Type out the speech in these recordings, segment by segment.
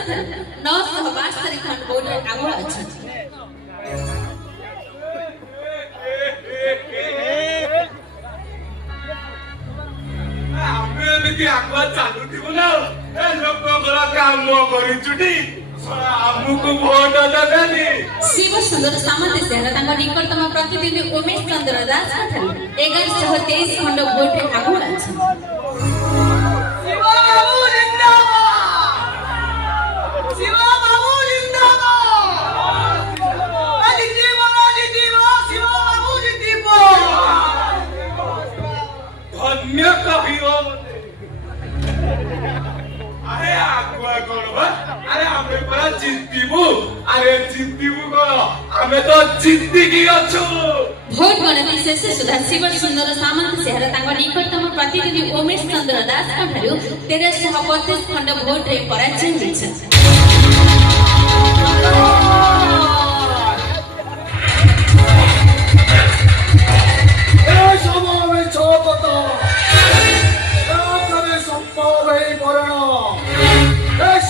952 खंड बोर्ड आगुआ अछंती ଆମେ ଏମିତି ଆଗୁଆ ଚାଲୁଥିବୁ ନା ଏ ଲୋକଙ୍କର କାମ କରିଛୁଟି ଆମକୁ ଭୋଟ ଦେବେନି। ଶିବ ସୁନ୍ଦର ସାମନ୍ତ ସେହାର ତାଙ୍କ ନିକଟତମ ପ୍ରତିଦ୍ୱନ୍ଦ୍ୱୀ ଉମେଶ ଚନ୍ଦ୍ର ଦାସଙ୍କ ଠାରୁ 1123 ଖଣ୍ଡ ଭୋଟରେ ଆଗୁଆ ଅଛନ୍ତି। ଧନ୍ୟ କହିବ ମତେ ଆରେ ଆଗୁଆ କଣ ବା ଆରେ ଆମେ ପରା ଜିତିବୁ ଆରେ ଜିତିବୁ କଣ ଆମେ ତ ଜିତିକି ଅଛୁ। ଭୋଟ ଗଣତି ଶେଷ ସୁଦ୍ଧା ଶିବ ସୁନ୍ଦର ସାମନ୍ତ ସେହାର ତାଙ୍କ ନିକଟତମ ପ୍ରତିଦ୍ୱନ୍ଦ୍ୱୀ ଉମେଶ ଚନ୍ଦ୍ର ଦାସଙ୍କ ଠାରୁ 1332 ଖଣ୍ଡ ଭୋଟରେ ପରାଜୟ ହୋଇଛନ୍ତି।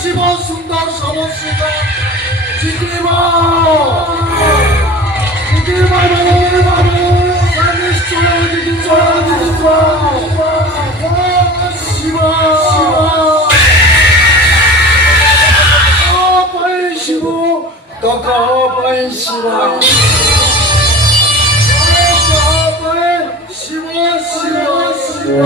শিব সুন্দর সমস্যা জিতিবা জিতিবা নিশ্চয় শিব শিব তক শিব শিব শিব শিব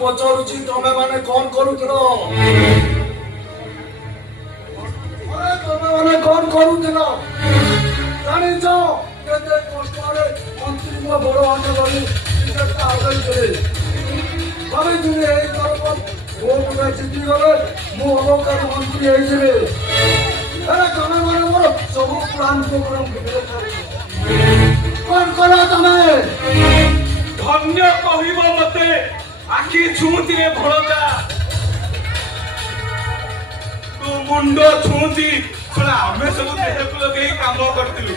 ପଚାରୁଛି ତମେ ମାନେ କଣ କରୁଥିଲ? ତମେ ମାନେ କଣ କରୁଥିଲ? ଜାଣିଛ କେତେ କଷ୍ଟରେ ମନ୍ତ୍ରୀଙ୍କ ବଡ ହାତ ଧରି ଆଦାଇଥିଲେ ଭାବିଥିଲି ଏଇ ତରଫ ଭୋଟରେ ଜିତିଗଲେ ମୁଁ ଅବକାରୀ ମନ୍ତ୍ରୀ ହେଇଯିବି। ହେଲେ ତମେ ମାନେ ମୋର ସବୁ ପ୍ଲାନକୁ କଣ କର ତମେ? ଧନ୍ୟ କହିବ ମତେ ଆଖି ଛୁଁତିରେ ଭଣଜା ତୁ ମୁଣ୍ଡ ଛୁଁତି ଶୁଣା ଆମେ ସବୁ ଦେହକୁ ଲଗେଇ କାମ କରିଥିଲୁ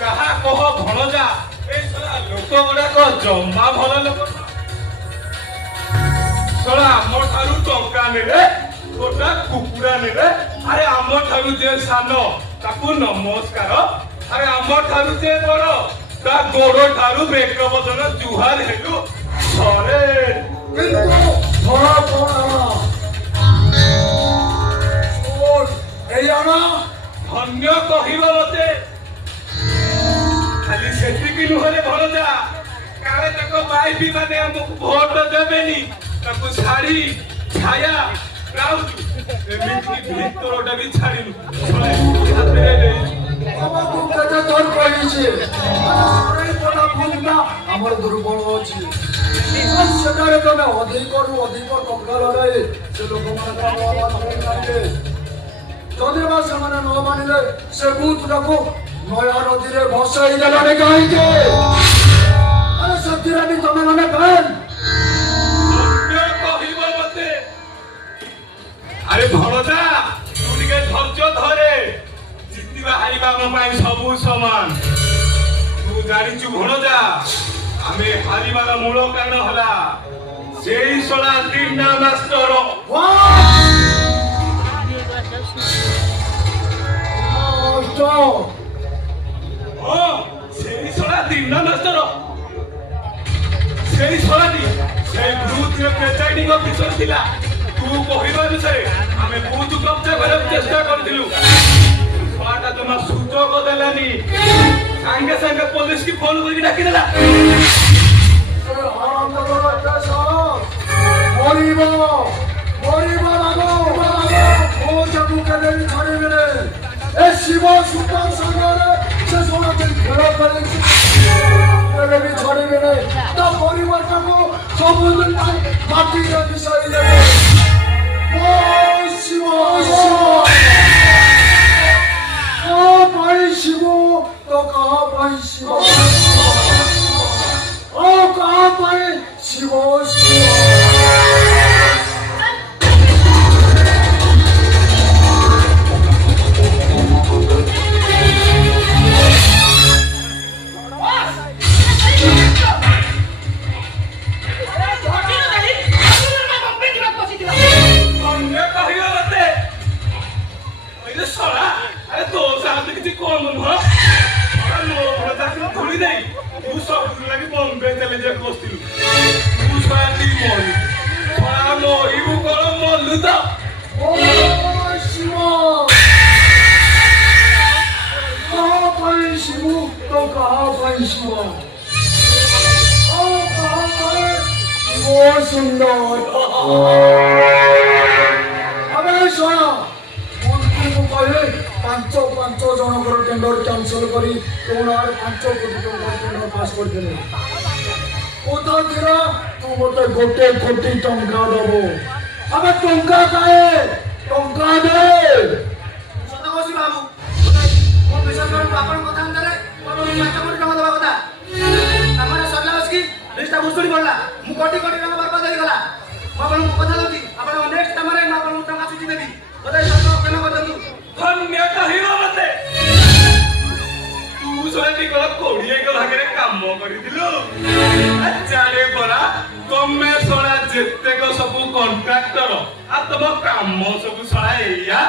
କାହା କହ ଭଣଜା ଏଇ ଶୁଣା ଲୋକ ଗୁଡାକ ଜମା ଭଲ ଲୋକ ଶୁଣା ଆମ ଠାରୁ ଟଙ୍କା ନେଲେ ଗୋଟା କୁକୁଡ଼ା ନେଲେ ଆରେ ଆମ ଠାରୁ ଯେ ସାନ ତାକୁ ନମସ୍କାର ଆରେ ଆମ ଠାରୁ ଯେ ବଡ ତା ଗୋଡ ଠାରୁ ବେକ ବଦନ ଜୁହାର ହେଲୁ ଥରେ କିନ୍ତୁ ଧରା ପଡା ଏଇଆ ଧନ୍ୟ କହିବ ମତେ ଖାଲି ସେତିକି ନୁହେଁ ଭଣଜା କାଳେ ତାଙ୍କ ବାଇପି ମାନେ ଆମକୁ ଭୋଟ ଦେବେନି ତାକୁ ଶାଢୀ ଛାୟା ବ୍ଲାଉଜ ଏମିତି ଭିତରଟା ବି ଛାଡିନୁ ହାତରେ ଦେଇଛୁ ଆମର ଦୁର୍ବଳ ଅଛି ସେଠାରେ ତମେ ଅଧିକରୁ ଅଧିକ ଟଙ୍କା ଲଗାଇ ସେ ଲୋକମାନେ ଯଦି ବା ସେମାନେ ନ ମାନିଲେ ସେ ବୁଥଟାକୁ ନୟା ନଦୀରେ ଭସାଇ ଦେଲାଣି କାହିଁକି? ଆରେ ସେଥିରେ ବି ତମେ ମାନେ କହିବ ମତେ ଆରେ ଭଣଜା ତୁ ଟିକେ ଧୈର୍ଯ୍ୟ ଧରେ ଜିତିବା ହାରିବା ଆମ ପାଇଁ ସବୁ ସମାନ ତୁ ଜାଣିଛୁ ଭଣଜା ଆମେ ହାରିବାର ମୂଳ କାରଣ ହେଲା ସେଇ ଶଳା ଦିନା ମାଷ୍ଟର ସେଇ ଶଳା ଦିନା ମାଷ୍ଟର ସେଇ ଶଳାଟି ସେଇ ବୁଥରେ ପ୍ରେସାଇଡିଂ ଅଫିସର ଥିଲା ତୁ କହିବା ଅନୁସାରେ ଆମେ ବୁଥ କବ୍ଜା କରିବାକୁ ଚେଷ୍ଟା କରିଥିଲୁ ଶଳାଟା ଜମା ସୁଯୋଗ ଦେଲାନି ସାଙ୍ଗେ ସାଙ୍ଗେ ପୋଲିସ କି ଫୋନ କରିକି ଡାକିଦେଲା ଶିବ ସୁନ୍ଦର ସାଙ୍ଗରେ ସେ ଶୁଣନ୍ତି ଖେଳ କରି ବି ଛାଡ଼ିବେନି ତା ପରିବାରଟାକୁ ସବୁଦିନ ମାଟିରେ ମିଶାଇ ଦେବେ। ଶିବ ଶିବ ତ କାହା ପାଇଁ ଶିବ କାହା ପାଇଁ ଶିବ ଶିବ ଏ ଶଳା ଆରେ ତୋ ସାଙ୍ଗରେ କିଛି କମ ନୁହଁ ଶଳା ମୋ ଘର ଚାକିରି ଧୁଳି ଦେଇ ତୁ ସବୁଦିନ ଲାଗି ବମ୍ବେ ଚାଲି ଯିବାକୁ ବସିଥିଲୁ ତୁ ଶଳା ଟିକେ ମରି ଶଳା ମରିବୁ କଣ ମଲୁ ତ ଓ ଶିବ कहाँ पर शिवू तो कहाँ पर शिवा कहाँ पर वो सुंदर अबे सोना मंत्री को कहे पांच जनकर टेंडर कैंसल करी तुम 5 कोटी टंका टेंडर पास कर देले ओता दिरा तू मते 1 कोटी टंका दबो अबे टंका काहे टंका दे ସତକସି ବାବୁ ମୁଁ ବିଶ୍ୱାସ କରନ୍ତୁ ଆପଣଙ୍କ କଥା ଅନୁସାରେ ମୋର 5 କୋଟି ଟଙ୍କା ଦେବା କଥା ଆମର ସରିଲା ବସିକି ଲିଷ୍ଟଟା ଭୁଷୁଡ଼ି ପଡ଼ିଲା ମୁଁ କୋଟି କୋଟି ଟଙ୍କା ବରବାଦ ହେଇଗଲା ମୁଁ ଆପଣଙ୍କୁ କଥା ଦଉଛି ଆପଣଙ୍କ ନେକ୍ସଟ କାମରେ ମୁଁ ଆପଣଙ୍କୁ ଟଙ୍କା ସୁଝି ଦେବି ବୋଧେ ସତ କେନ କରନ୍ତୁ ଧନ୍ୟ କହିବ ମତେ ତୁ ଶଳା ଟିକେ କୋଡ଼ିଏ ଭାଗରେ କାମ କରିଥିଲୁ ଆଚାରେ ପରା ତମେ ଶଳା ଯେତେକ ସବୁ କଣ୍ଟ୍ରାକ୍ଟର ଆଉ ତମ କାମ ସବୁ ଶଳା ଏଇଆ